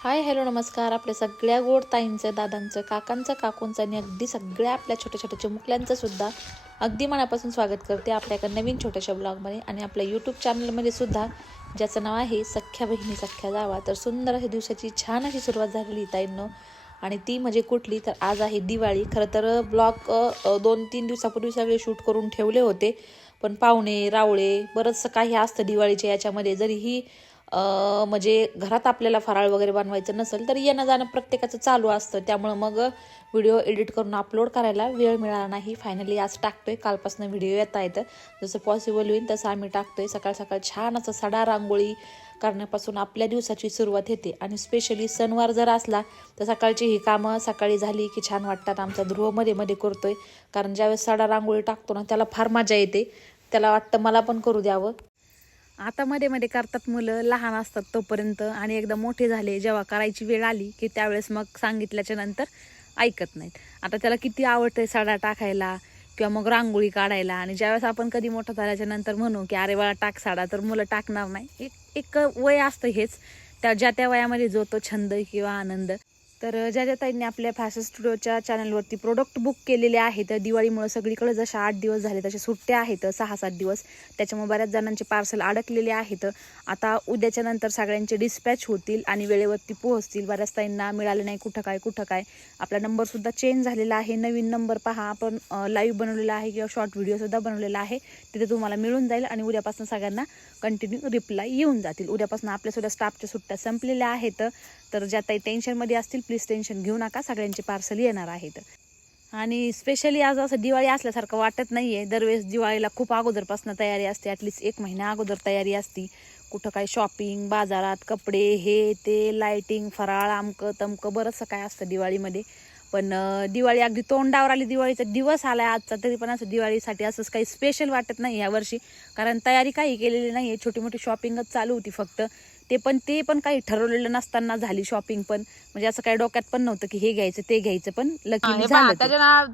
Hi hello नमस्कार. आपल्या सगळ्या गोड ताईंचं दादांचं काकांचं काकूंचं आणि अगदी सगळ्या आपल्या छोट्या छोट्या चिमुकल्यांचं सुद्धा अगदी मनापासून स्वागत करते आपल्या एका नवीन छोट्याशा ब्लॉगमध्ये आणि आपल्या यूट्यूब चॅनलमध्ये सुद्धा ज्याचं नाव आहे सख्या बहिणी सख्या जावा. तर सुंदर अशा दिवसाची छान अशी सुरुवात झालेली ताईंनो. आणि ती म्हणजे कुठली? तर आज आहे दिवाळी. खरं तर ब्लॉग दोन तीन दिवसापूर्वी सगळे शूट करून ठेवले होते. पण पाहुणे रावळे बरंचसं काही असतं दिवाळीच्या याच्यामध्ये. जरीही म्हणजे घरात आपल्याला फराळ वगैरे बनवायचं नसेल तर येणं जाणं प्रत्येकाचं चालू असतं. त्यामुळं मग व्हिडिओ एडिट करून अपलोड करायला वेळ मिळाला नाही. फायनली आज टाकतोय. कालपासून व्हिडिओ येता येतं जसं पॉसिबल होईल तसं आम्ही टाकतोय. सकाळ सकाळ छान असं सडा रांगोळी करण्यापासून आपल्या दिवसाची सुरुवात होते आणि स्पेशली सणवार जर असला तर सकाळची ही कामं सकाळी झाली की छान वाटतात. आमचा ध्रुवमध्ये मध्ये करतोय. कारण ज्यावेळेस सडा रांगोळी टाकतो ना त्याला फार मजा येते. त्याला वाटतं मला पण करू द्यावं. आता मध्ये मध्ये करतात मुलं लहान असतात तोपर्यंत आणि एकदा मोठे झाले जेव्हा करायची वेळ आली की त्यावेळेस मग सांगितल्याच्या नंतर ऐकत नाहीत. आता त्याला किती आवडतंय सडा टाकायला किंवा मग रांगोळी काढायला आणि ज्यावेळेस आपण कधी मोठं झाल्याच्यानंतर म्हणू की अरे बाळा टाक साडा तर मुलं टाकणार नाही. एक एक वय असतं हेच. त्या ज्या त्या वयामध्ये जो तो छंद किंवा आनंद तर ज्या ज्या ताईंनी आपल्या फॅशन स्टुडिओच्या चॅनलवरती प्रोडक्ट बुक केलेले आहेत दिवाळीमुळे सगळीकडे जशा आठ दिवस झाले तसे सुट्ट्या आहेत सहा सात दिवस. त्याच्यामुळे बऱ्याच जणांचे पार्सल अडकलेले आहेत. आता उद्याच्या नंतर सगळ्यांचे डिस्पॅच होतील आणि वेळेवरती पोहोचतील. बऱ्याच ताईंना मिळाले नाही कुठं काय कुठं काय. आपला नंबरसुद्धा चेंज झालेला आहे. नवीन नंबर पहा आपण लाईव्ह बनवलेला आहे किंवा शॉर्ट व्हिडिओसुद्धा बनवलेला आहे. तिथे तुम्हाला मिळून जाईल आणि उद्यापासून सगळ्यांना कंटिन्यू रिप्लाय येऊन जातील. उद्यापासून आपल्यासुद्धा स्टाफच्या सुट्ट्या संपलेल्या आहेत. तर ज्या ताई टेन्शनमध्ये असतील प्लीज टेन्शन घेऊ नका. सगळ्यांचे पार्सल येणार आहेत. आणि स्पेशली आज असं दिवाळी असल्यासारखं वाटत नाही आहे दरवेळेस दिवाळीला खूप अगोदरपासून तयारी असते. ॲटलिस्ट एक महिन्या अगोदर तयारी असती. कुठं काय शॉपिंग बाजारात कपडे हे ते लाईटिंग फराळ आमकं तमकं बरंचसं काय असतं दिवाळीमध्ये. पण दिवाळी अगदी तोंडावर आली दिवाळीचा दिवस आला आहे आजचा तरी पण असं दिवाळीसाठी असंच काही स्पेशल वाटत नाही या वर्षी. कारण तयारी काही केलेली नाही आहे छोटी मोठी शॉपिंगच चालू होती फक्त. ते पण ते पण काही ठरवलेलं नसताना झाली शॉपिंग पण. म्हणजे असं काही डोक्यात पण नव्हतं की हे घ्यायचं ते घ्यायचं पण लकी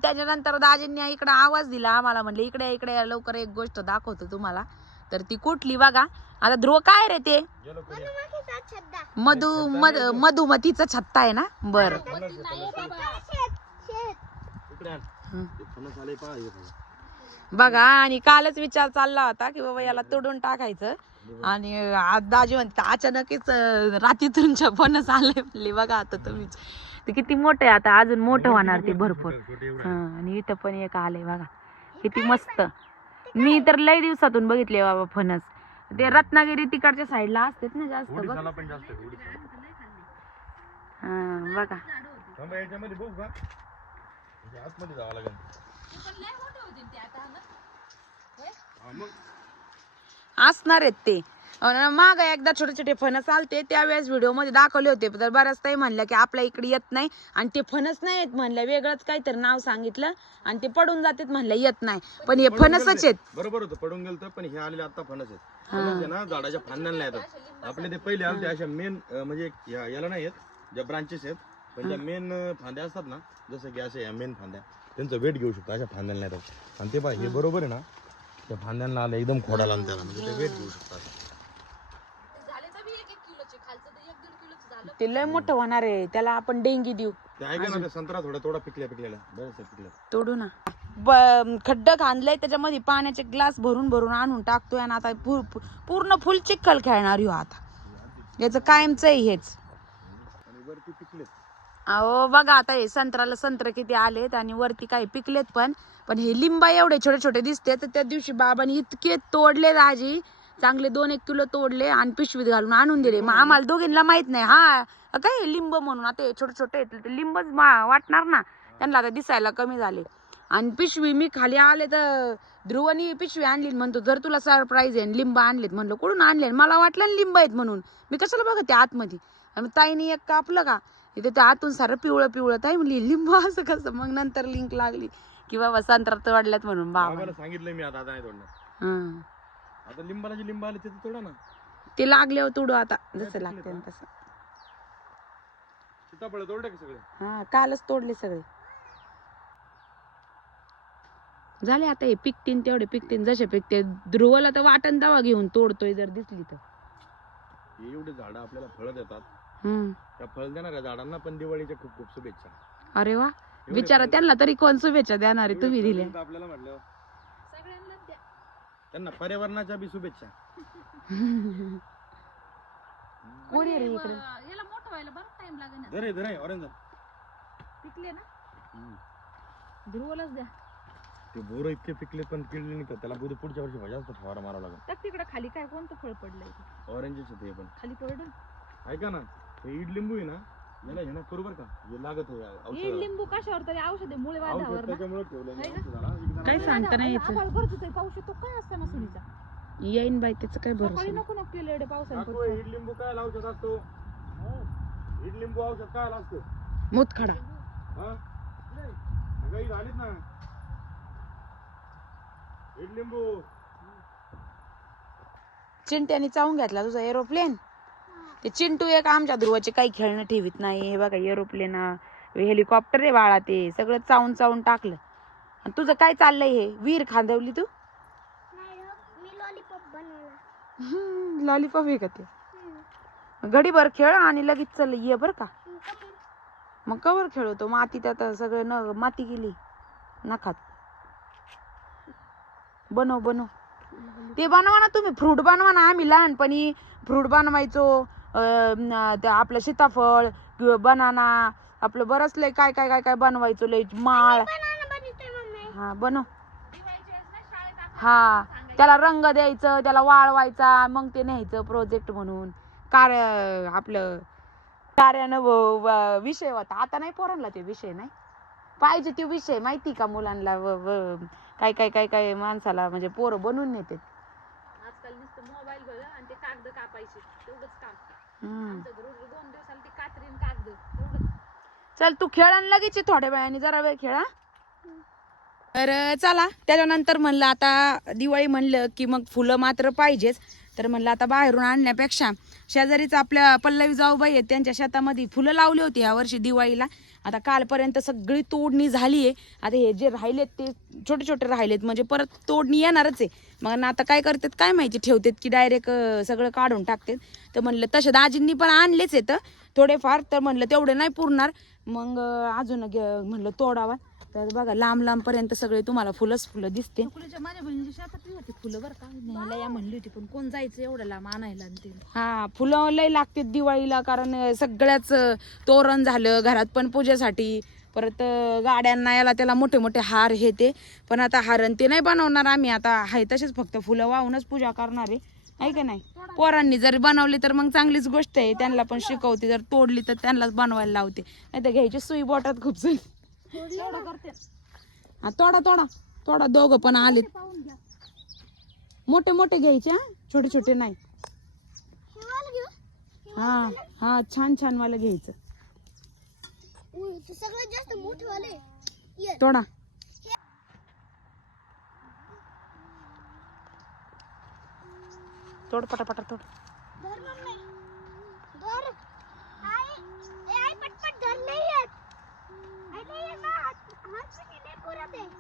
त्याच्यानंतर दाजींनी इकडे आवाज दिला आम्हाला म्हणले इकडे इकडे या, लवकर एक गोष्ट दाखवतो तुम्हाला. तर ती कुठली बघा. आता ध्रुव काय रे ते? मधु मध मधुमतीचा छत्ता आहे ना? बर. बघा आणि कालच विचार चालला होता की बाबा याला तोडून टाकायचं. आणि आज दाजी म्हणते अचानकच अं, रात्रीतून फणस आले म्हणले बघा आता तुम्हीच. ते किती मोठं आहे आता अजून मोठं होणार ते भरपूर. हं, आणि इथं पण एक आलंय बघा. किती मस्त. मी तर लय दिवसातून बघितले बाबा फणस ते रत्नागिरी तिकडच्या साईडला असतात ना जास्त बघ. हं, बघा. आतमध्ये जावं लागेल. असणार आहेत ते. माग एकदा छोटे छोटे फणस आलते त्यावेळेस व्हिडिओमध्ये दाखवले होते. तर बऱ्याच ताई म्हणल्या की आपल्या इकडे येत नाही आणि ते फणस नाही येत म्हणल्या. वेगळंच काहीतरी नाव सांगितलं आणि ते पडून जातात म्हणल्या येत नाही. पण हे फणसच आहेत. बरोबर होतं पडून गेलं पण हे आलेले आता फणस आहेत. फणस आहे ना झाडाच्या फांद्यांना येतात. आपले ते पहिले आलते अशा मेन म्हणजे याला नाही येत ज्या ब्रांचेस आहेत. पण ज्या मेन फांद्या असतात ना जसं की अशा या मेन फांद्या त्यांचं वेट घेऊ शकतो अशा फांद्यांना येतात. आणि ते पहा हे. बरोबर आहे ना त्या फांद्यांना आलं एकदम खोडाला आणि त्याला. म्हणजे ते वेट घेऊ शकतात. ते लय मोठं होणार आहे. त्याला आपण डेंगी देऊ. ते ऐका ना ते संत्रा थोडा थोडा पिकल्या पिकलेला बरेच पिकल्या. तोडू ना. ब- खड्डं खांदलंय त्याच्यामध्ये पाण्याचे ग्लास भरून भरून आणून टाकतोय आणि आता पूर- पूर्ण फुल चिखल खेळणार ह्यो आता. याचं कायमच आहे हेच. आणि वरती पिकलेत. अहो बघा आता हे संत्राला संत्र किती आलेत आणि वरती काही पिकलेत पण पण हे लिंबा एवढे छोटे छोटे दिसते तर त्या दिवशी बाबांनी इतके तोडले राजी चांगले दोन एक किलो तोडले आणि पिशवीत घालून आणून दिले. मग आम्हाला दोघींना माहीत नाही. हा काय हे लिंब म्हणून? आता हे छोटे छोटे आहेत, ते लिंबच वाटणार ना? त्यांना आता दिसायला कमी झाले. आणि पिशवी मी खाली आले तर ध्रुवनी पिशवी आणली म्हणतो जर तुला सरप्राईज आहे लिंब आणलेत म्हणलं कुठून आणले? मला वाटलं लिंब आहेत म्हणून. मी कशाला बघते आतमध्ये? आणि ताईने एक कापलं का? इथे त्या आतून सारं पिवळं पिवळं ताई म्हणली लिंब असं कसं? मग नंतर लिंक लागली. की बाबा संत्रा तोडल्यात म्हणून बाबा. बाबाला सांगितलंय मी आता आता नाही तोडणार. हं. आता लिंबाला जे लिंब आले ते तोडा ना. ते लागल्यावर तोडू आता जसं लागते ना तसं. सीताफळ तोडले का सगळे? हा कालच तोडले सगळे. झाले आता हे पिकतीन तेवढे पिकतीन जसे पिकते ध्रुवला तर वाटण दवा घेऊन तोडतोय जर दिसली तर. हे एवढे झाडं आपल्याला फळं देतात. हम्म. त्या फळ देणाऱ्या झाडांना पण दिवाळीच्या खूप खूप शुभेच्छा. अरे वा. फळ- त्यांना तरी कोण शुभेच्छा देणार आहे तुम्ही दिल्या आपल्याला म्हटलं. त्यांना पर्यावरणाच्या बी शुभेच्छा. कोण आहे रे इकडे? याला मोठं व्हायला बरं टाइम लागेल धरे धरे ऑरेंज पिकले ना? हम्म. ध्रुवलाच द्या. ते बोर इतके पिकले पण किडले नाही त्याला बुध पुढच्या वर्षी जास्त फवारा मारावा लागेल. तर तिकडे खाली काय कोणतं फळ पडलंय? ऑरेंजच होते हे पण. खाली पडलं? ऐका ना हे इड लिंबू आहे ना याला हे ना करू बरं का. हे लागत आहे ही औषध लिंबू कशावर तरी औषध आहे मुळे वादावर औषध ना. त्याच्यामुळे ठेवलं आहे नाही का? औषधाला. एक जण- काय सांगता नाही आहे पाऊस येतो काय असतं ना सुनीचा येईन बाई त्याचं काय भरोसा सकाळी नाही. नको नको केलं एवढे पावसाने काकू, पडतं. इड लिंबू काय औषध असतो? इड लिंबू औषध काय असतं मुतखडा हा? अगं, ही झालीच ना. इड लिंबू. चिंट्याने चावून घेतला तुझा एरोप्लेन ते चिंटू एक आमच्या ध्रुवाचे काही खेळणं ठेवीत नाही. हे बघा एरोप्लेन हेलिकॉप्टर आहे बाळा ते. सगळं चावून चावून टाकलं. आणि तुझं काय चाललंय हे? वीर खांदवली तू? मी लॉलीपॉप आहे का ते? घडीभर खेळ आणि लगेच चल ये बर का. मग कवर खेळतो मातीत आता सगळं न माती गेली. नखात बनव बनव. ते बनवा ना तुम्ही. फ्रूट बनवा ना आम्ही लहानपणी. फ्रूट बनवायचो. आपलं सीताफळ किंवा बनाना आपलं बरंच लय काय काय काय काय बनवायचो लय माळ. हा बनव. हा त्याला रंग द्यायचं त्याला वाळवायचा मग ते न्यायचं प्रोजेक्ट म्हणून. कार्य आपलं कार्यानं व- व- विषय होता. आता नाही पोरांना ते विषय नाही. पाहिजे ते विषय माहिती का मुलांना काय काय काय काय माणसाला म्हणजे पोरं बनवून नेते आजकाल नुसतं मोबाईल भरलं आणि ते कागद कापायचे तेवढंच काम हम्म. आमचं रोज दोन दिवसाला ते कात्रीन कागद तेवढंच चल तू खेळ आणि लगेच ये थोड्या वेळाने जरा वेळ खेळा तर चला त्याच्यानंतर म्हणलं आता दिवाळी म्हणलं की मग फुलं मात्र पाहिजेच. तर म्हणलं आता बाहेरून आणण्यापेक्षा शेजारीच आपल्या पल्लवी जाऊबाई आहेत त्यांच्या शेतामध्ये फुलं लावली होती ह्या वर्षी दिवाळीला. आता कालपर्यंत सगळी तोडणी झाली आहे आता हे जे राहिलेत ते छोटे छोटे राहिलेत म्हणजे परत तोडणी येणारच आहे. मग ना आता काय करतात काय माहिती ठेवतात की डायरेक्ट सगळं काढून टाकतात. तर म्हणलं तसे दाजींनी पण आणलेच येतं थोडेफार. तर म्हणलं तेवढे नाही पुरणार. मग अजून म्हणलं तोडावा. तर बघा लांब लांब पर्यंत सगळे तुम्हाला फुलंच फुलं दिसते. तुकडीच्या माझ्या बहिणीच्या शेतात होती फुलं बरं का. न्यायला या म्हणली होती पण कोण जायचं एवढं लांब आणायला आणि ते? हा फुलं लय लागते दिवाळीला कारण सगळ्याच तोरण झालं घरात पण पूजेसाठी. परत गाड्यांना याला त्याला मोठे मोठे हार हे ते. पण आता हारण ते नाही बनवणार आम्ही. आता आहे तसेच फक्त फुलं वाहूनच पूजा करणार आहे. आहे का नाही? पोरांनी जर बनवली तर मग चांगलीच गोष्ट आहे. त्यांना पण शिकवते. जर तोडली तर त्यांनाच बनवायला लावते. नाही तर घ्यायची सुई बोटात खूप सुई हा तोडा तोडा. तोडा दोघं पण आलेत. मोठे मोठे घ्यायचे हा? छोटे छोटे नाही. हे हा छान छान वाला घ्यायचं. सगळ्यात जास्त मोठे वाले. तोडा. तोड पटापटा तोड धर मम्मी धर आई ए आई पटपट धर नाही येत आई नाही येत ना हात हात से नाही पुरत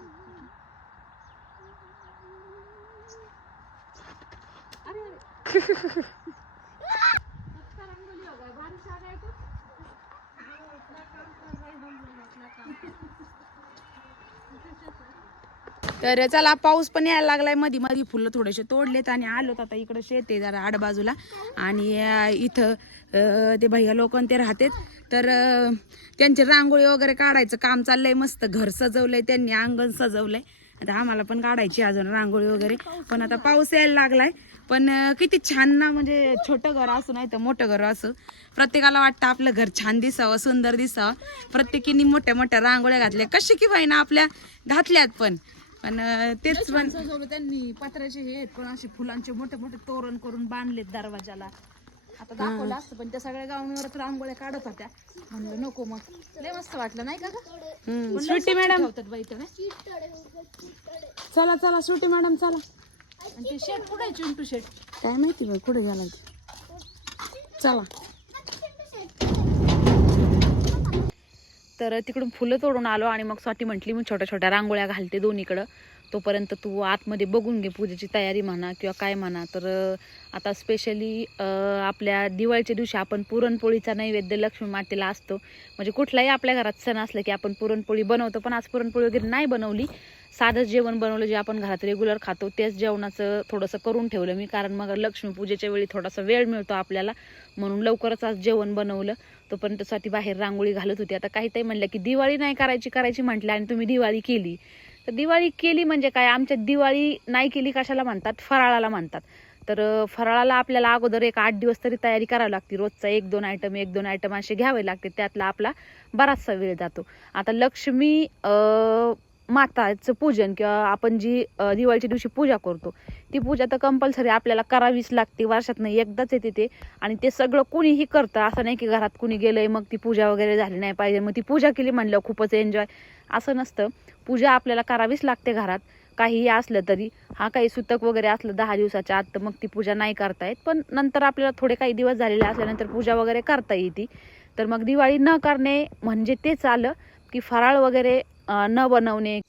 आहे तर चला पाऊस पण यायला लागलाय. मध्ये मध्ये फुलं थोडेसे तोडलेत आणि आलोत आता इकडे शेत आहे जरा आडबाजूला आणि इथं ते भैया लोक ते राहतेत. तर त्यांची रांगोळी वगैरे काढायचं काम चाललंय मस्त. घर सजवलंय त्यांनी अंगण सजवलंय. आता आम्हाला पण काढायची अजून रांगोळी वगैरे. पण आता पाऊस यायला लागलाय. पण किती छान ना म्हणजे छोटं घर असो नाही तर मोठं घर असो. प्रत्येकाला वाटतं आपलं घर छान दिसावं सुंदर दिसावं. प्रत्येकीने मोठ्या मोठ्या रांगोळ्या घातल्या. कशी की ना आपल्या घातल्यात पण. पण तेच पण सजवलं त्यांनी. पत्र्याचे हे आहेत, पण असे फुलांचे मोठे मोठे तोरण करून बांधलेत दरवाजाला. आता दाखवलं असतं पण त्या सगळ्या गावांवर रांगोळ्या काढत होत्या. म्हणलं नको मग. लय मस्त वाटलं नाही का गं? स्वच्छ मॅडम. ठेवतात बाई नाही? चला चला स्वीटी मॅडम चला. आणि ते शेट कुठे चिंटू शेट? काय माहिती बाई कुठे ते. चला. तर तिकडून फुलं तोडून आलो आणि मग स्वाती म्हटली मी छोट्या छोट्या रांगोळ्या घालते दोन्हीकडं. तोपर्यंत तू आतमध्ये बघून घे पूजेची तयारी म्हणा किंवा काय म्हणा. तर आता स्पेशली आपल्या दिवाळीच्या दिवशी आपण पुरणपोळीचा नैवेद्य लक्ष्मी मातेला असतो. म्हणजे कुठलाही आपल्या घरात सण असला की आपण पुरणपोळी बनवतो पण आज पुरणपोळी वगैरे नाही बनवली. साधं जेवण बनवलं जे आपण घरात रेग्युलर खातो तेच जेवणाचं थोडंसं करून ठेवलं मी. कारण मग लक्ष्मीपूजेच्या वेळी थोडासा वेळ मिळतो आपल्याला. म्हणून लवकरच आज जेवण बनवलं. तोपर्यंत साठी बाहेर रांगोळी घालत होती. आता काही ताई म्हणलं की दिवाळी नाही करायची करायची म्हटलं आणि तुम्ही दिवाळी केली. तर दिवाळी केली म्हणजे काय? आमच्यात दिवाळी नाही केली कशाला म्हणतात? फराळाला म्हणतात. तर फराळाला आपल्याला अगोदर एक आठ दिवस तरी तयारी करावी लागते. रोजचा एक दोन आयटम एक दोन आयटम असे घ्यावे लागते. त्यातला आपला बराचसा वेळ जातो. आता लक्ष्मी अं, माताचं पूजन किंवा आपण जी दिवाळीच्या दिवशी पूजा करतो ती पूजा तर कंपल्सरी आपल्याला करावीच लागते. वर्षातनं एकदाच येते ते. आणि ते सगळं कुणीही करतं. असं नाही की घरात कुणी गेलंय मग ती पूजा वगैरे झाली नाही पाहिजे. मग ती पूजा केली म्हणलं खूपच एन्जॉय असं नसतं. पूजा आपल्याला करावीच लागते घरात. काहीही असलं तरी. हा काही सुतक वगैरे असलं दहा दिवसाच्या आत तर मग ती पूजा नाही करता येत पण नंतर आपल्याला थोडे काही दिवस झालेले असल्यानंतर पूजा वगैरे करता येते. तर मग दिवाळी न करणे म्हणजे तेच आलं की फराळ वगैरे न बनवणे.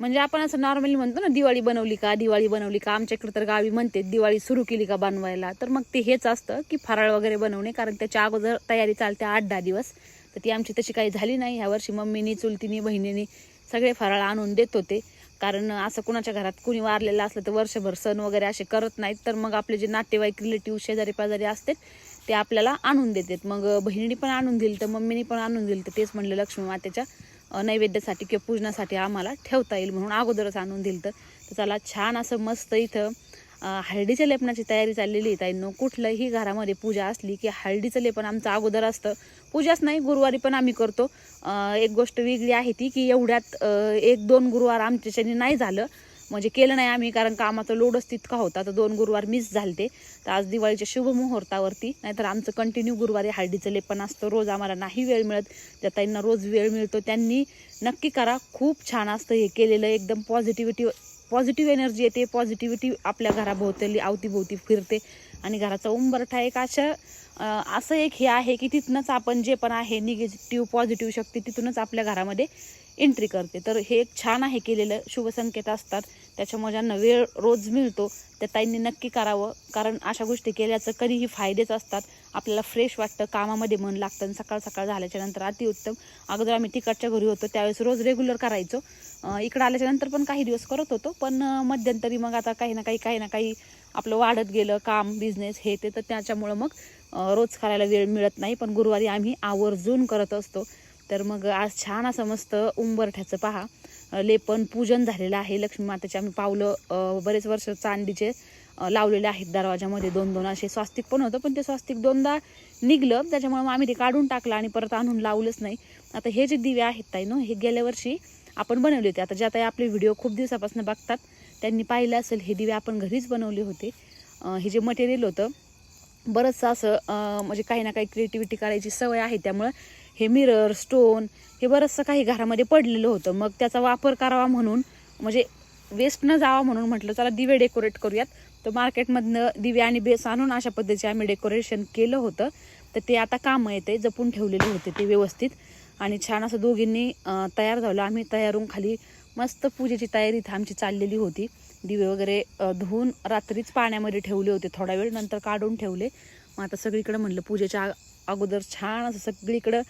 म्हणजे आपण असं नॉर्मली म्हणतो ना दिवाळी बनवली का दिवाळी बनवली का आमच्या इकडे तर गावी म्हणते दिवाळी सुरू केली का बनवायला. तर मग ते हेच असतं की फराळ वगैरे बनवणे कारण त्याच्या अगोदर तयारी चालते आठ दहा दिवस. तर ती आमची तशी काही झाली नाही. ह्या वर्षी मम्मीनी चुलतीनी बहिणीनी सगळे फराळ आणून देत होते. कारण असं कुणाच्या घरात कुणी वारलेलं असलं तर वर्षभर सण वगैरे असे करत नाहीत. तर मग आपले जे नातेवाईक रिलेटिव्ह शेजारी पाजारी असते ते आपल्याला आणून देतात. मग बहिणीने पण आणून दिलं तर मम्मीने पण आणून दिलं तर तेच म्हणलं लक्ष्मी मातेच्या. नैवेद्यासाठी किंवा पूजनासाठी आम्हाला ठेवता येईल म्हणून अगोदरच आणून दिलं तर चला छान असं मस्त इथं हळदीच्या लेपनाची तयारी चाललेली आहे. ताईंनो कुठलंही घरामध्ये पूजा असली की हळदीचं लेपन आमचं अगोदर असतं. पूजाच नाही गुरुवारी पण आम्ही करतो. एक गोष्ट वेगळी आहे ती की एवढ्यात एक दोन गुरुवार आमच्याच्याने नाही झालं. म्हणजे केलं नाही आम्ही कारण कामाचा लोडच तितका होता. तर दोन गुरुवार मिस झालते. तर आज दिवाळीच्या शुभ मुहूर्तावरती नाहीतर आमचं कंटिन्यू गुरुवारी हळदीचं लेपन असतं. रोज आम्हाला नाही वेळ मिळत. त्या ताईंना रोज वेळ मिळतो त्यांनी नक्की करा. खूप छान असतं हे केलेलं. एकदम पॉझिटिव्हिटी पॉझिटिव्ह एनर्जी येते. पॉझिटिव्हिटी आपल्या घराभोवतली अवतीभोवती फिरते. आणि घराचा उंबरठा एक अशा असं एक हे आहे की तिथूनच आपण जे पण आहे निगेटिव्ह पॉझिटिव्ह शक्ती तिथूनच आपल्या घरामध्ये एंट्री करते. तर हे एक छान आहे केलेलं. शुभसंकेत असतात. त्याच्यामुळे ज्यांना वेळ रोज मिळतो त्या ताईंनी नक्की करावं. कारण अशा गोष्टी केल्याचं कधीही फायदेच असतात. आपल्याला फ्रेश वाटतं. कामामध्ये मन लागतं आणि सकाळ सकाळ झाल्याच्यानंतर अतिउत्तम. अगोदर आम्ही तिकडच्या घरी होतो. त्यावेळेस रोज रेग्युलर करायचो. इकडं आल्याच्यानंतर पण काही दिवस करत होतो. पण मध्यंतरी मग आता काही ना काही काही ना काही आपलं वाढत गेलं. काम बिझनेस हे ते. तर त्याच्यामुळं मग रोज करायला वेळ मिळत नाही. पण गुरुवारी आम्ही आवर्जून करत असतो. तर मग आज छान असं मस्त उंबरठ्याचं पहा. लेपन पूजन झालेलं आहे. लक्ष्मी मातेचे आम्ही पावलं बरेच वर्ष चांदीचे लावलेले आहेत दरवाजामध्ये. दोन दोन असे स्वास्तिक पण होतं पण ते स्वास्तिक दोनदा निघलं. त्याच्यामुळे मग आम्ही ते काढून टाकलं आणि परत आणून लावलंच नाही. आता हे जे दिवे आहेत ताई नो हे गेल्या वर्षी आपण बनवले होते. आता ज्या ताई आपले व्हिडिओ खूप दिवसापासून बघतात त्यांनी पाहिलं असेल हे दिवे आपण घरीच बनवले होते. हे जे मटेरियल होतं बरंचसं असं म्हणजे काही ना काही क्रिएटिव्हिटी करायची सवय आहे त्यामुळं हे मिरर स्टोन हे बरंचसं काही घरामध्ये पडलेलं होतं. मग त्याचा वापर करावा म्हणून म्हणजे वेस्ट न जावा म्हणून म्हटलं चला दिवे डेकोरेट करूयात. तर मार्केटमधनं दिवे आणि बेस आणून अशा पद्धतीचे आम्ही डेकोरेशन केलं होतं. तर ते आता कामं येते जपून ठेवलेले होते ते व्यवस्थित. आणि छान असं दोघींनी तयार झालं. आम्ही तयार होऊन खाली मस्त पूजेची तयारी इथं आमची चाललेली होती. दिवे वगैरे धुवून रात्रीच पाण्यामध्ये ठेवले होते थोडा वेळ नंतर काढून ठेवले. मग आता सगळीकडं म्हणलं पूजेच्या आ- अगोदर छान असं सगळीकडं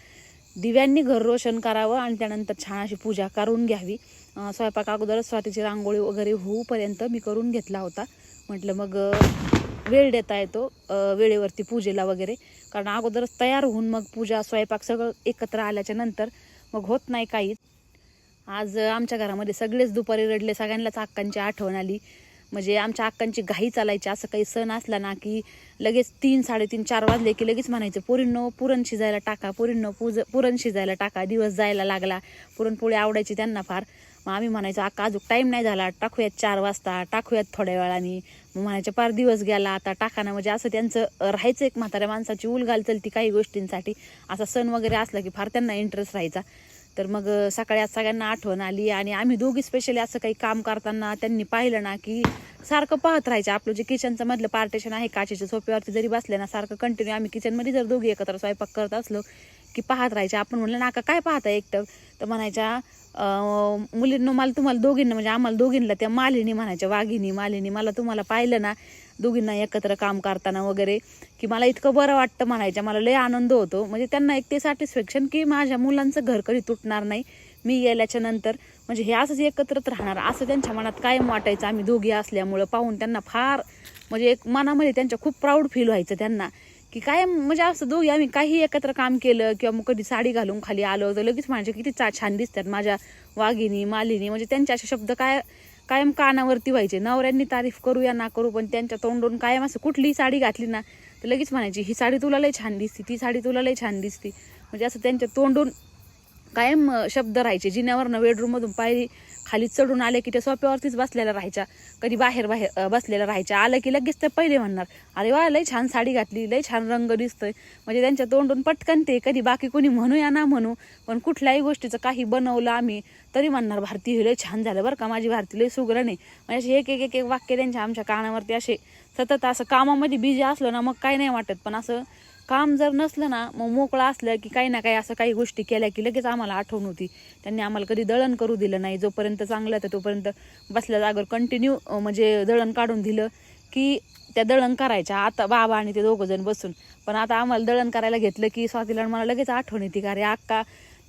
दिव्यांनी घर रोशन करावं आणि त्यानंतर छान अशी पूजा करून घ्यावी. स्वयंपाक अगोदरच स्वातीची रांगोळी वगैरे होऊपर्यंत मी करून घेतला होता. म्हटलं मग वेळ देता येतो वेळेवरती पूजेला वगैरे. कारण अगोदरच तयार होऊन मग पूजा स्वयंपाक सगळं एकत्र आल्याच्यानंतर मग होत नाही काहीच आज आमच्या घरामध्ये सगळेच दुपारी रडले सगळ्यांनाच अक्कांची आठवण आली. म्हणजे आमच्या अक्कांची घाई चालायची असं काही सण असला ना की लगेच तीन साडेतीन चार वाजले की लगेच म्हणायचं पुरींनो पुरण शिजायला टाका पुरींनो पूज पुरण शिजायला टाका दिवस जायला लागला पुरणपोळी आवडायची त्यांना फार. मग आम्ही म्हणायचो अक्का अजून टाईम नाही झाला टाकूयात चार वाजता टाकूयात थोड्या वेळाने. मग म्हणायचे पार दिवस गेला आता टाकाना म्हणजे असं त्यांचं राहायचं एक म्हाताऱ्या माणसाची उलगाल चलती काही गोष्टींसाठी. असा सण वगैरे असला की फार त्यांना इंटरेस्ट राहायचा. तर मग सकाळी आज सगळ्यांना आठवण आली आणि आम्ही दोघी स्पेशली असं काही काम करताना त्यांनी पाहिलं ना की सारखं पाहत राहायचं. आपलं जे किचनचं मधलं पार्टेशन आहे काचेच्या सोप्यावरती जरी बसले ना सारखं कंटिन्यू आम्ही किचनमध्ये जर दोघी एकत्र स्वयंपाक करत असलो की पाहत राहायचे. आपण म्हणलं नाका काय पाहता एकटं? तर म्हणायच्या मुलींनो मला तुम्हाला दोघींना म्हणजे आम्हाला दोघींना त्या मालिनी म्हणायच्या वाघिनी मालिनी मला तुम्हाला पाहिलं ना दोघींना एकत्र काम करताना वगैरे की मला इतकं बरं वाटतं म्हणायच्या मला लय आनंद होतो. म्हणजे त्यांना एक ते सॅटिस्फॅक्शन की माझ्या मुलांचं घर कधी तुटणार नाही मी गेल्याच्यानंतर. म्हणजे हे असंच एकत्रच राहणार असं त्यांच्या मनात कायम वाटायचं आम्ही दोघी असल्यामुळं पाहून त्यांना फार म्हणजे एक मनामध्ये त्यांच्या खूप प्राऊड फील व्हायचं त्यांना. की काय म्हणजे असं दोघी आम्ही काही एकत्र काम केलं किंवा मग कधी साडी घालून खाली आलो तर लगेच म्हणजे किती चा छान दिसतात. माझ्या वाघिनी मालिनी म्हणजे त्यांचे असे शब्द काय कायम कानावरती व्हायचे. नवऱ्यांनी तारीफ करू या ना करू पण त्यांच्या तोंडून कायम असं कुठलीही साडी घातली ना तर लगेच म्हणायची ही साडी तुला लय छान दिसती ती साडी तुला लय छान दिसती. म्हणजे असं त्यांच्या तोंडून कायम शब्द राहायचे. जिन्यावरनं बेडरूममधून पायरी खाली चढून आले की त्या सोप्यावरतीच बसलेल्या राहायच्या. कधी बाहेर बाहेर बसलेल्या राहायच्या. आलं की लगेच ते पहिले म्हणणार अरे वा लय छान साडी घातली लय छान रंग दिसतोय. म्हणजे त्यांच्या तोंडून पटकन ते कधी बाकी कोणी म्हणू या ना म्हणू पण कुठल्याही गोष्टीचं काही बनवलं आम्ही तरी म्हणणार भारती हे लय छान झालं बरं का माझी भारती लय सुग्रण आहे. म्हणजे असे एक एक एक एक वाक्य त्यांच्या आमच्या कानावरती असे सतत असं कामामध्ये बिझी असलो ना मग काही नाही वाटत. पण असं काम जर नसलं ना मग मोकळं असलं की काही ना काही असं काही गोष्टी केल्या की लगेच आम्हाला आठवण होती. त्यांनी आम्हाला कधी दळण करू दिलं नाही. जोपर्यंत चांगलं तर तोपर्यंत बसल्या जागेवर कंटिन्यू म्हणजे दळण काढून दिलं की त्या दळण करायच्या. आता बाबा आणि ते दोघं जण बसून. पण आता आम्हाला दळण करायला घेतलं की स्वातीला आणि मला लगेच आठवण येते का रे अक्का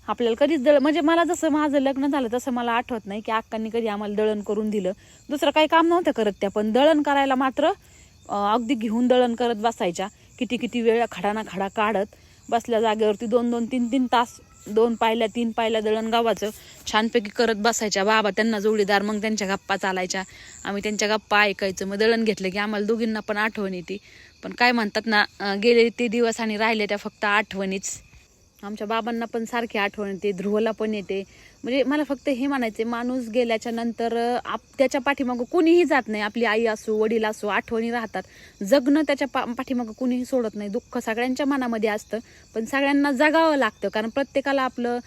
आपल्याला कधीच दळ म्हणजे मला जसं माझं लग्न झालं तसं मला आठवत नाही की अक्कांनी कधी आम्हाला दळण करून दिलं. दुसरं काही काम नव्हतं करत त्या पण दळण करायला मात्र अगदी घेऊन दळण करत बसायच्या. किती किती वेळ खडाना खडा काढत बसल्या जागेवरती दोन दोन तीन तीन तास दोन पायल्या तीन पायल्या दळण गावाचं छानपैकी करत बसायच्या. बाबा त्यांना जोडीदार मग त्यांच्या गप्पा चालायच्या. आम्ही त्यांच्या गप्पा ऐकायचं. मग दळण घेतलं की आम्हाला दोघींना पण आठवण येते. पण काय म्हणतात ना गेले ते दिवस आणि राहिले त्या फक्त आठवणीच. आमच्या बाबांना पण सारखी आठवण येते ध्रुवला पण येते. म्हणजे मला फक्त हे म्हणायचे माणूस गेल्याच्यानंतर आप त्याच्या पाठीमागं कुणीही जात नाही. आपली आई असो वडील असो आठवणी राहतात. जगणं त्याच्या पा पाठीमागं कुणीही सोडत नाही. दुःख सगळ्यांच्या मनामध्ये असतं. पण सगळ्यांना जगावं लागतं. कारण प्रत्येकाला आपलं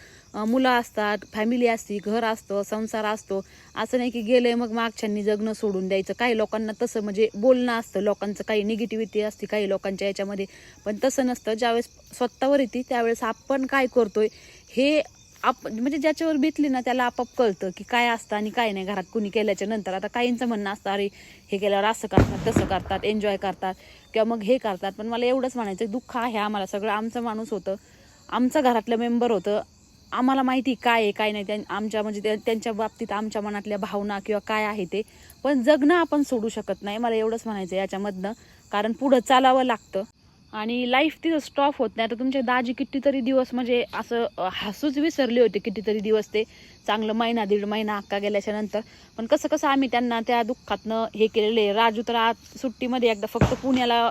मुलं असतात फॅमिली असती घर असतं संसार असतो. असं नाही की गेलंय मग मागच्यांनी जगणं सोडून द्यायचं. काही लोकांना तसं म्हणजे बोलणं असतं. लोकांचं काही निगेटिव्हिटी असते काही लोकांच्या याच्यामध्ये. पण तसं नसतं. ज्यावेळेस स्वतःवर येते त्यावेळेस आपण काय करतोय हे आप म्हणजे ज्याच्यावर बितली ना त्याला आपाप कळतं की काय असतं आणि काय नाही घरात कुणी केल्याच्यानंतर. आता काहींचं म्हणणं असतं अरे हे केल्यावर असं करतात तसं करतात एन्जॉय करतात किंवा मग हे करतात. पण मला एवढंच म्हणायचं दुःख आहे आम्हाला सगळं. आमचं माणूस होतं आमचं घरातलं मेंबर होतं. आम्हाला माहिती काय आहे काय नाही. त्यां आमच्या म्हणजे त्यांच्या बाबतीत आमच्या मनातल्या भावना किंवा काय आहे ते. पण जगणं आपण सोडू शकत नाही मला एवढंच म्हणायचं आहे याच्यामधनं. कारण पुढं चालावं लागतं. आणि लाईफ तिथं स्टॉप होत नाही. आता तुमचे दाजी कितीतरी दिवस म्हणजे असं हसूच विसरले होते कितीतरी दिवस ते. चांगलं महिना दीड महिना अक्का गेल्याच्यानंतर. पण कसं कसं आम्ही त्यांना त्या दुःखातनं हे केलेलं. आहे राजू तर आज सुट्टीमध्ये एकदा फक्त पुण्याला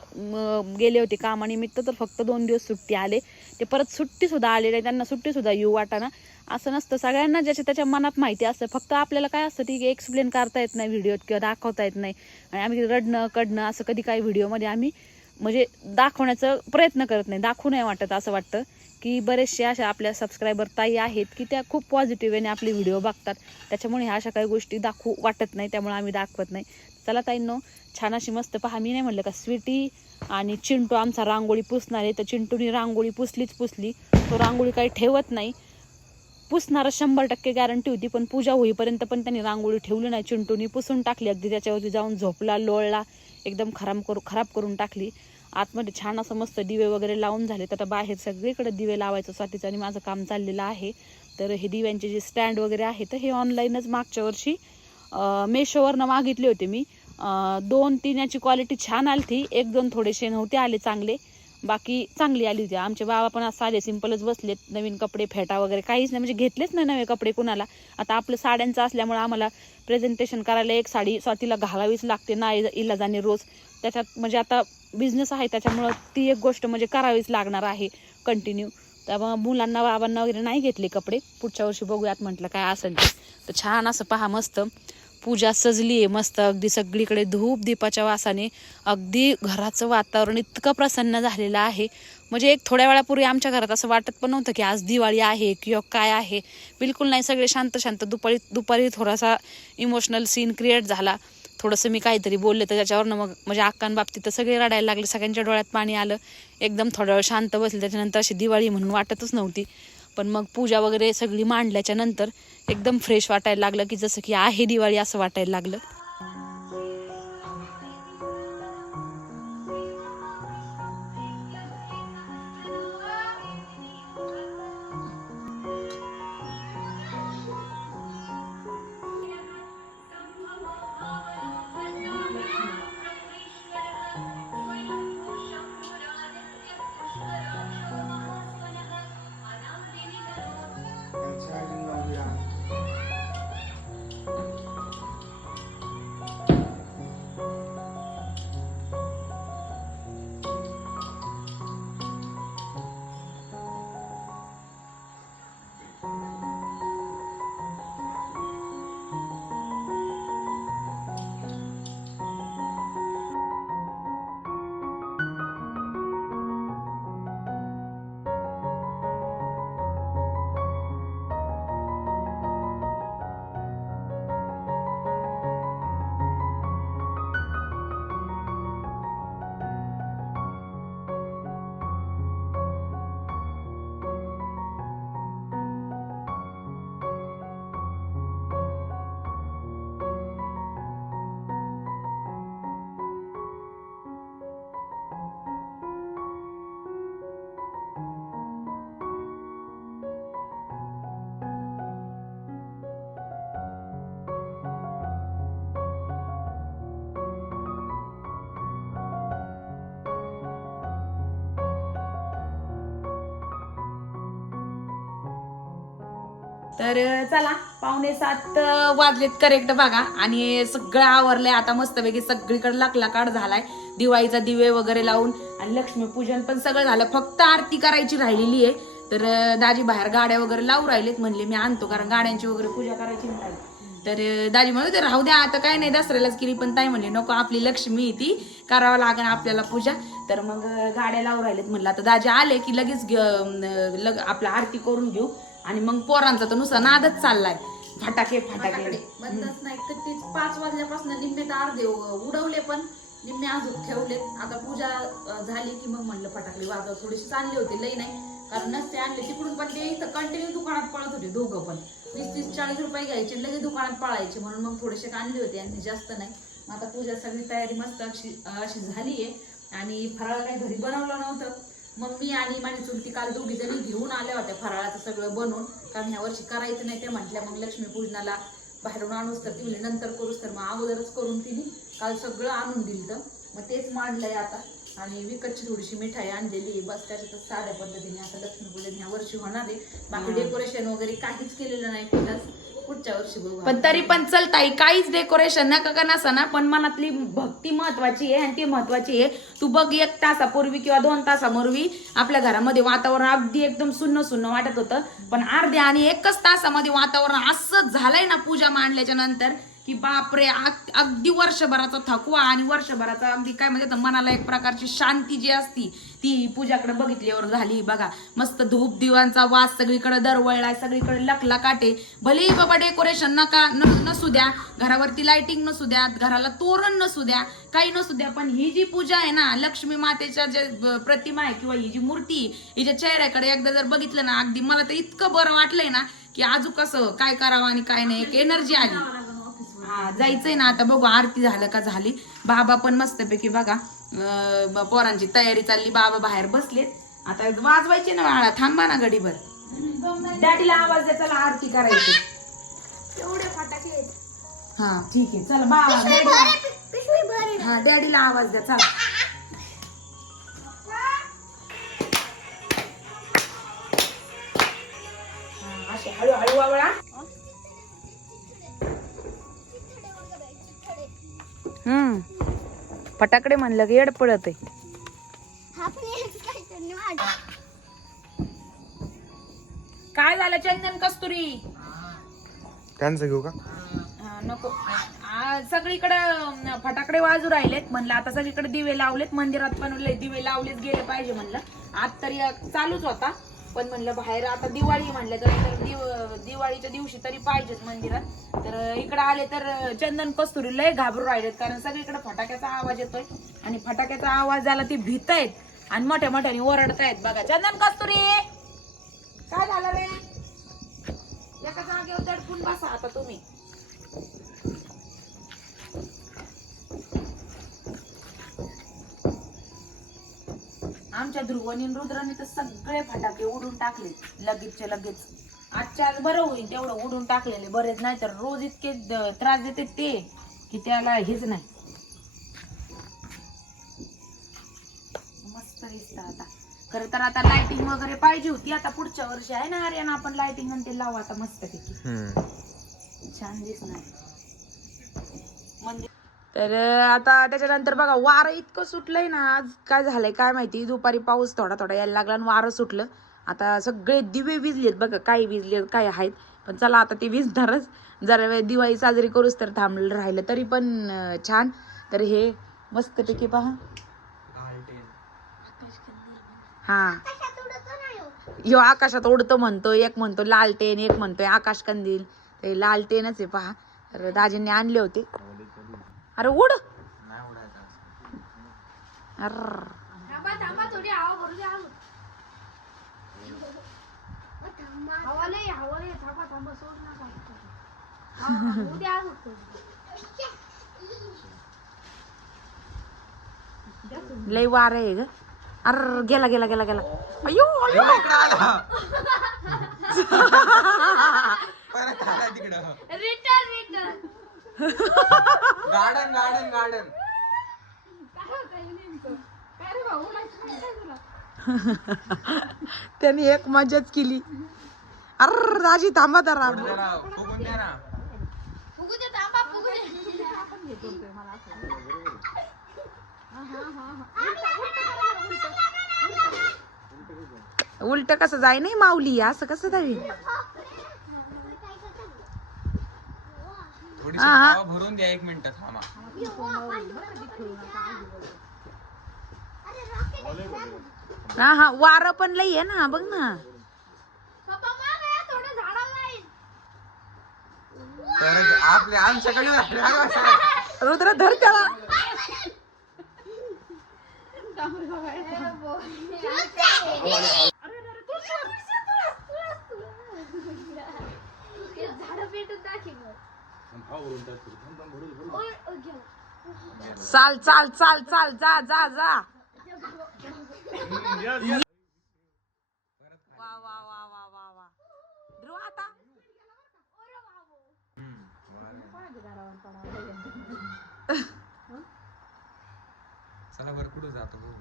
गेले होते कामानिमित्त तर फक्त दोन दिवस सुट्टी आले. ते परत सुट्टीसुद्धा सुद्धा आहे त्यांना सुट्टीसुद्धा येऊ वाटाना असं नसतं. सगळ्यांना ज्याच्या त्याच्या मनात माहिती असतं. फक्त आपल्याला काय असतं ती एक्सप्लेन करता येत नाही व्हिडिओत किंवा दाखवता येत नाही. आणि आम्ही रडणं कडणं असं कधी काही व्हिडिओमध्ये आम्ही म्हणजे दाखवण्याचा प्रयत्न करत नाही. दाखवू नाही वाटत असं वाटतं की बरेचसे अशा आपल्या सबस्क्रायबर ताई आहेत की त्या खूप पॉझिटिव्ह आपले व्हिडिओ बघतात. त्याच्यामुळे ह्या अशा काही गोष्टी दाखवू वाटत नाही त्यामुळे आम्ही दाखवत नाही. चला ताईंनो छान अशी मस्त पहा. मी नाही म्हणलं का स्वीटी आणि चिंटू आमचा रांगोळी पुसणार आहे. तर चिंटूनी रांगोळी पुसलीच पुसली. तो रांगोळी काही ठेवत नाही. पुसणारं शंभर टक्के गॅरंटी होती पण पूजा होईपर्यंत पण त्यांनी रांगोळी ठेवली नाही. चिंटूनी पुसून टाकली. अगदी त्याच्यावरती जाऊन झोपला लोळला एकदम खराब करू खराब करून टाकली. आतमध्ये छान असं मस्त दिवे वगैरे लावून झाले. तर आता बाहेर सगळीकडे दिवे लावायचं स्वातीचं आणि माझं काम चाललेलं आहे. तर हे दिव्यांचे जे स्टँड वगैरे आहे तर हे ऑनलाईनच मागच्या वर्षी मेशोवरनं मागितले होते मी. दोन तीन याची क्वालिटी छान आली ती एक दोन थोडेसे नव्हते आले चांगले. बाकी चांगली आली होती. आमचे बाबा पण साधे सिंपलच बसलेत नवीन कपडे फेटा वगैरे काहीच नाही. म्हणजे घेतलेच नाही नवे कपडे कुणाला. आता आपलं साड्यांचं असल्यामुळे आम्हाला प्रेझेंटेशन करायला एक साडी स्वातीला घालावीच लागते. ना इलाजाने रोज. त्याच्यात म्हणजे आता बिझनेस आहे त्याच्यामुळं ती एक गोष्ट म्हणजे करावीच लागणार आहे कंटिन्यू त्यामुळं मुलांना बाबांना वगैरे नाही घेतले कपडे? पुढच्या वर्षी बघूयात म्हटलं काय असेल तर छान असं पहा मस्त. पूजा सजली आहे मस्त. अगदी सगळीकडे धूप दीपाच्या वासाने अगदी घराचं वातावरण इतकं प्रसन्न झालेलं आहे. म्हणजे एक थोड्या वेळापूर्वी आमच्या घरात असं वाटत पण नव्हतं की आज दिवाळी आहे किंवा काय आहे. बिलकुल नाही सगळे शांत शांत दुपारी दुपारी थोडासा इमोशनल सीन क्रिएट झाला. थोडंसं मी काहीतरी बोलले तर त्याच्यावरनं मग म्हणजे अक्कांबाबतीत तर सगळे रडायला लागले. सगळ्यांच्या डोळ्यात पाणी आलं. एकदम थोडं वेळ शांत बसले. त्याच्यानंतर अशी दिवाळी म्हणून वाटतच नव्हती. पण मग पूजा वगैरे सगळी मांडल्याच्या नंतर एकदम फ्रेश वाटायला लागलं की जसं की आहे दिवाळी असं वाटायला लागलं. तर चला पावणे सात वाजलेत करेक्ट बघा. आणि सगळं आवरलंय. आता मस्तपैकी सगळीकडे लकलाकाड झालाय. दिवाळीचा दिवे वगैरे लावून आणि लक्ष्मीपूजन पण सगळं झालं. फक्त आरती करायची राहिलेली आहे. तर दाजी बाहेर गाड्या वगैरे लावू राहिलेत. म्हणले मी आणतो कारण गाड्यांची वगैरे पूजा करायची नाही तर दाजी म्हणू तर राहू द्या. आता काय नाही दसऱ्यालाच केली. पण ताई म्हणले नको आपली लक्ष्मी ती. करावं लागेल आपल्याला पूजा. तर मग गाड्या लावून राहिलेत. म्हणलं आता दाजी आले की लगेच लग आपला आरती करून घेऊ. आणि मग पोरांचा तर नुसता नादच चाललाय. फटाके फटाके. बंदच नाही. कधीच पाच वाजल्यापासून निम्मे तर अर्धे उ- उडवले पण निम्मे अजून ठेवलेत. आता पूजा अं, झाली की मग म्हणलं फटाकडी वाजव. थोडीशी चालली होती लई नाही. कारण नसते आणले तिकडून पण ते इथं कंटिन्यू दुकानात पळत होते दोघं पण. वीस तीस चाळीस रुपये घ्यायचे लगेच दुकानात पळायचे. म्हणून मग थोडेसे आणले होते आणि जास्त नाही. मग आता पूजा सगळी तयारी मस्त अशी अशी झाली आहे आणि फराळ काही घरी बनवलं नव्हतं मग मी आणि माझी चुलती काल दोघी जणी घेऊन आल्या होत्या फराळाचं सगळं बनवून. कारण ह्या वर्षी करायचं नाही ते म्हटल्या मग लक्ष्मीपूजनाला बाहेरून आणूच तर ती म्हणली नंतर करूच तर मग अगोदरच करून तिने काल सगळं आणून दिलं मग तेच मांडलंय आता. आणि विकतची थोडीशी मिठाई आणलेली आहे. बस त्याच्यातच साध्या पद्धतीने आता लक्ष्मीपूजन ह्या वर्षी होणार आहे. बाकी डेकोरेशन वगैरे काहीच केलेलं नाही कुठंच. पुढच्या वर्षी बघू पण तरी पण चलताई काहीच डेकोरेशन नका का नसा पण मनातली भक्ती महत्वाची आहे आणि ती महत्वाची आहे. तू बघ एक तासापूर्वी किंवा दोन तासापूर्वी आपल्या घरामध्ये वातावरण अगदी एकदम सुन्न सुन्न वाटत होतं. पण अर्ध्या आणि एकच तासामध्ये वातावरण असं झालंय ना पूजा मांडल्याच्या नंतर की बापरे अगदी वर्षभराचा थकवा आणि वर्षभराचा अगदी काय म्हणजे मनाला एक प्रकारची शांती जी असती ती पूजाकडे बघितल्यावर झाली. बघा मस्त धूप दिवांचा वास सगळीकडे दरवळलाय सगळीकडे लकला काटे भलेही बाबा डेकोरेशन नका नसू द्या घरावरती लाइटिंग नसू द्या घराला तोरण नसू द्या काही नसू द्या पण ही जी पूजा आहे ना लक्ष्मी मातेच्या जे प्रतिमा आहे किंवा ही जी मूर्ती हिच्या चेहऱ्याकडे एकदा जर बघितलं ना अगदी मला तर इतकं बरं वाटलंय ना की आजू कसं काय करावं आणि काय नाही एक एनर्जी आली. हा जायचंय ना आता बघू आरती झालं का झाली. बाबा पण मस्तपैकी बघा पोरांची तयारी चालली बाबा बाहेर बसलेत. आता वाजवायचे ना बाळा थांबा ना गडीभर डॅडीला आवाज द्या चला आरती करायची. एवढे फटाके आहेत. हा ठीक आहे चला बा पिशवी डॅडी- भर आहे, पि- पिशवी भर. आहे. हा डॅडीला आवाज द्या चला. हळूहळू आवळा. हम्म. फटाकडे म्हणलं की येड पडत आहे. हा. काय झालं चंदन कस्तुरी? त्यांचं घेऊ का? हा, नको. आ, सगळीकडे फटाकडे वाजू राहिलेत म्हणलं. आता सगळीकडे दिवे लावलेत. मंदिरात पण लय दिवे लावलेच गेले पाहिजे म्हणलं. आज तरी अ, चालूच होता. पण म्हणलं बाहेर आता दिवाळी म्हणलं तर दिव- दिवाळीच्या दिवशी तरी पाहिजेच मंदिरात. तर इकडे आले तर चंदन कस्तुरी लय घाबरू राहिलेत कारण सगळीकडे फटाक्याचा आवाज येतोय. आणि फटाक्याचा आवाज झाला ती भीत आहेत आणि मोठ्या मोठ्याने ओरडतायत. बघा चंदन कस्तुरी! काय झालं रे? एका जागेवर दडपून बसा आता तुम्ही. आमच्या ध्रुवनी रुद्राने तर सगळे फटाके उडून टाकले. लगेचच्या लगेच. आजच्या आज बरं होईल तेवढं उडून टाकलेले बरेच नाही तर रोज इतके त्रास देते ते की त्याला हेच नाही. मस्त दिसत आता. खरं तर आता लाइटिंग वगैरे पाहिजे होती आता पुढच्या वर्षी आहे ना हरियाणा आपण लाइटिंग आणि ते लावू आता मस्त पैकी छान दिसणार. तर आता त्याच्यानंतर बघा वारं इतकं सुटलंय ना आज. काय झालंय काय माहिती? दुपारी पाऊस थोडा थोडा यायला लागला आणि वारं सुटलं. आता सगळे दिवे विजलेत बघा काही विजले काही आहेत. पण चला आता ते विजणारच. जरा वेळ दिवाळी साजरी करूच तर थांबलं राहिलं तरी पण छान. तर हे मस्तपैकी पहा. हा. यो आकाशात उडतो म्हणतो एक म्हणतो लालटेन एक म्हणतोय आकाश कंदील. ते लालटेनच आहे पहा. तर दाजींनी आणले होते. अरे उड. लय वार आहे ग. अर गेला गेला गेला गेला. अयो अयो परत आला तिकडं. Return return garden garden garden? त्याने एक मजाच केली. अर दाजी थांबा दे उलट कसं जाय नाही माऊली असं कसं जाईल थोडीशी हा, हा. हवा भरून द्या एक मिनिट थांबा हा हा वारं पण लई आहे ना बघ ना. तर आपल्या आमच्याकडे. रुद्र धर त्याला झाडं पेटून दाखव. चाल चाल चाल चाल जा जा जा. वा वा वा वा वा वा. ध्रुव आता. चला बरं कुठं जातो बघू.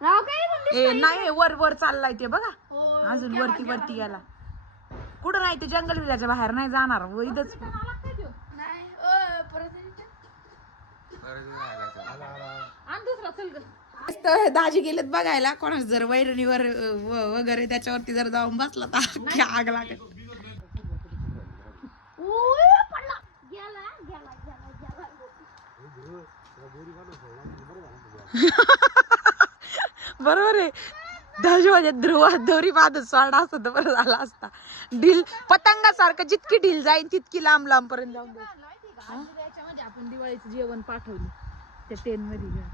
नाव काय म्हणले? ए नाही वर वर चाललाय ते बघा. अजून वरती वरती गेला कुठं नाही ते जंगल विलाच्या बाहेर नाही जाणार. इथंच नाही ओय, परत return. दाजी गेलेत बघायला. कोणाच जर वैरणीवर वगैरे त्याच्यावरती जर जाऊन बसला तर आग लागेल. ओय, पडला. गेला, गेला, गेला, गेला. बरोबर आहे. दाजी माझ्या ध्रुवात दोरी बांधून सोडा असतं बरं झाला असता. ढील पतंगासारखं जितकी ढील जाईल तितकी लांब लांब पर्यंत जाऊन याच्यामध्ये आपण दिवाळीचं जेवण पाठवलं. त्या टेन मध्ये घेऊन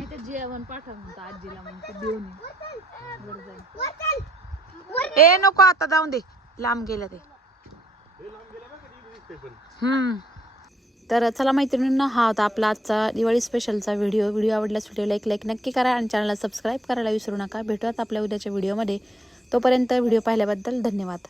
ते जेवण पाठव म्हणतो आजीला म्हणतो देऊन बरं जाईल ए नको आता जाऊन दे. लांब गेलं ते. हम्म. तर चला मैत्रिणींना हा होता आपला आजचा दिवाळी स्पेशलचा व्हिडिओ व्हिडिओ आवडल्यास व्हिडिओला एक लाईक नक्की करा आणि चॅनलला सबस्क्राईब करायला विसरू नका. भेटूयात आपल्या उद्याच्या व्हिडिओमध्ये तोपर्यंत व्हिडिओ पाहिल्याबद्दल धन्यवाद.